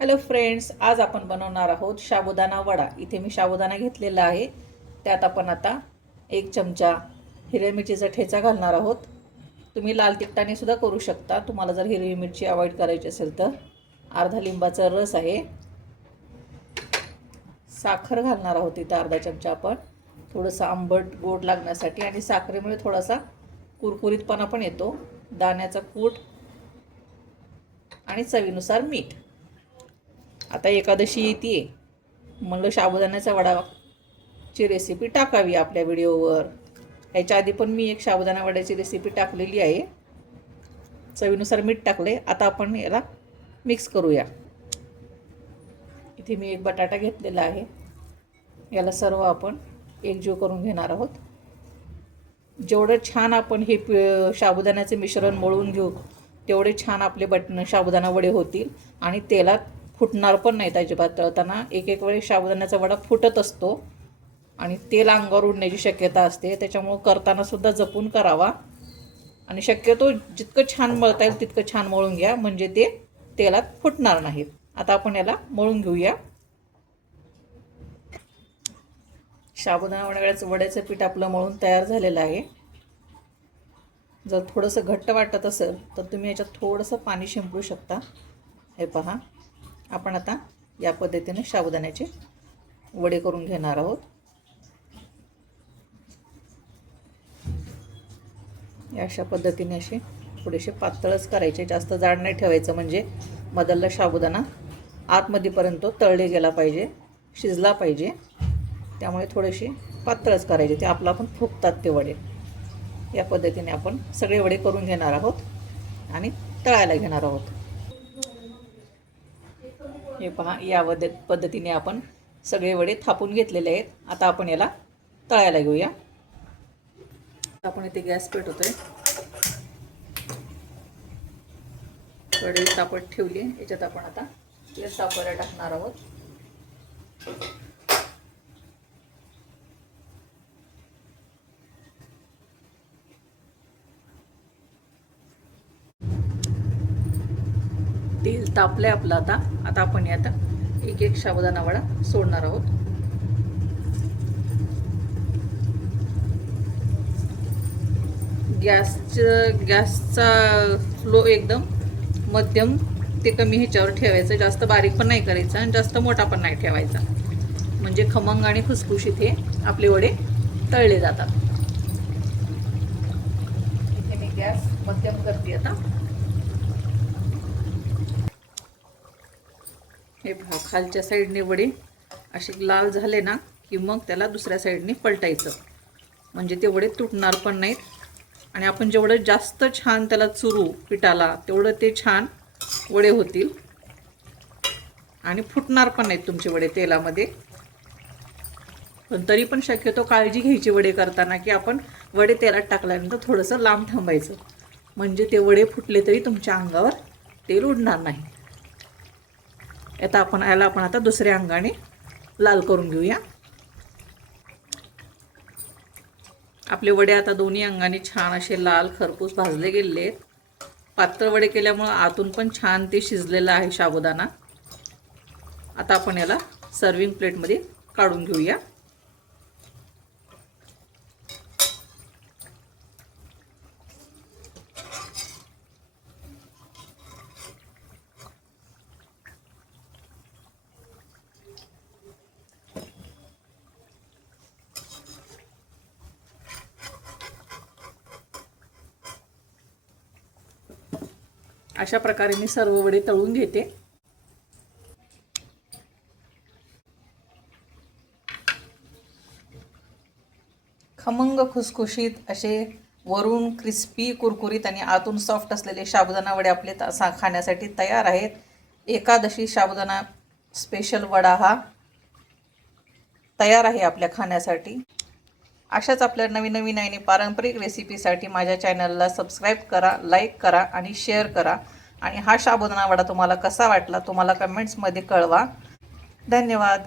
Hello friends, आज आपण बनवणार आहोत साबुदाणा वडा। इथे मी साबुदाणा घेतलेला आहे। त्यात आपण आता 1 चमचा हिरव्या मिरचीचा ठेचा घालणार आहोत। तुम्ही लाल तिखटाने सुद्धा करू शकता, तुम्हाला जर हिरवी मिरची अवॉइड करायची असेल तर। अर्धा लिंबाचा रस आहे। साखर घालणार आहोत इथे अर्धा चमचा आपण, थोडंसं आंबट गोड लागण्यासाठी, आणि साखरेमुळे थोडासा कुरकुरीतपणा पण येतो। दाण्याचा कूट आणि चवीनुसार मीठ। आता एकादशी येते, म्हणलं साबुदाण्याचा वडाची रेसिपी टाकावी आपल्या व्हिडिओवर। याच्या आधी पण मी एक साबुदाणा वड्याची रेसिपी टाकलेली आहे। चवीनुसार मीठ टाकले। आता आपण याला मिक्स करूया। इथे मी एक बटाटा घेतलेला आहे। याला सर्व आपण एकजीव करून घेणार आहोत। जेवढं छान आपण हे साबुदाण्याचे मिश्रण मळून घेऊ, तेवढे छान आपले साबुदाणा वडे होतील आणि तेलात फुटणार पण नाहीत अजिबात। तळताना एक वेळेस साबुदाण्याचा वडा फुटत असतो आणि तेल अंगावर उडण्याची शक्यता असते। त्याच्यामुळे करताना सुद्धा जपून करावा आणि शक्यतो जितकं छान मळता येईल तितकं छान मळून घ्या, म्हणजे ते तेलात फुटणार नाहीत। आता आपण याला मळून घेऊया। साबुदाणा वड्याचं पीठ आपलं मळून तयार झालेलं आहे। जर थोडंसं घट्ट वाटत असेल तर तुम्ही याच्यात थोडंसं पाणी शिंपडू शकता। हे पहा, आपण आता या पद्धतीने साबुदाण्याचे वडे करून घेणार आहोत। अशा पद्धतीने असे थोडेसे पातळच करायचे, जास्त जाड नाही ठेवायचं, म्हणजे मधला साबुदाणा आतमध्येपर्यंत तळले गेला पाहिजे, शिजला पाहिजे। त्यामुळे थोडेसे पातळच करायचे, ते आपला पण फुगतात ते वडे। या पद्धतीने आपण सगळे वडे करून घेणार आहोत आणि तळायला घेणार आहोत। हे पहा, या पद्धतीने आपण सगळे वडे थापून घेतलेले आहेत। आता आपण याला तळायला घेऊया। आपण इथे गॅस पेटवतोय, कढई तापत ठेवली। याच्यात आपण आता तेल तापायला टाकणार आहोत। तेल तापले आपलं आता आपण यात एक साबुदाणा वडा सोडणार आहोत। गॅसचा फ्लो एकदम मध्यम ते कमी ह्याच्यावर ठेवायचं, जास्त बारीक पण नाही करायचा आणि जास्त मोठा पण नाही ठेवायचा, म्हणजे खमंग आणि खुसखुशीत हे आपले वडे तळले जातात। इथे मी गॅस मध्यम करते आता। हे पहा, खालच्या साईडने वडे असे लाल झाले ना की मग त्याला दुसऱ्या साईडने पलटायचं, म्हणजे ते वडे तुटणार पण नाहीत आणि आपण जेवढं जास्त छान त्याला चुरू पिठाला तेवढं ते छान वडे होतील आणि फुटणार पण नाहीत तुमचे वडे तेलामध्ये। पण तरी पण शक्यतो काळजी घ्यायची वडे करताना, की आपण वडे तेलात टाकल्यानंतर थोडंसं लांब थांबायचं, म्हणजे ते वडे फुटले तरी तुमच्या अंगावर तेल उडणार नाही। याला आपण आता दुसऱ्या अंगाने लाल करून घेऊया। आपले वडे आता दोन्ही अंगाने छान असे लाल खरपूस भाजले गेलेले आहेत। पातळ वडे केल्यामुळे आतून पण छान ते शिजलेलं आहे साबुदाणा। आता आपण याला सर्विंग प्लेटमध्ये काढून घेऊया। अशा प्रकारे मी सर्व वडे तळून घेते। खमंग खुसखुशीत असे वरून क्रिस्पी कुरकुरीत आणि आतून सॉफ्ट असलेले साबुदाणा वडे आपले खाण्यासाठी तयार आहेत। एकादशी साबुदाणा स्पेशल वडा हा तयार आहे आपल्या खाण्यासाठी। अशाच आपल्या नवीन आणि पारंपरिक रेसिपीसाठी माझ्या चॅनलला सबस्क्राईब करा, लाईक करा आणि शेअर करा। आणि हा साबुदाणा वडा तुम्हाला कसा वाटला तुम्हाला कमेंट्समध्ये कळवा। धन्यवाद।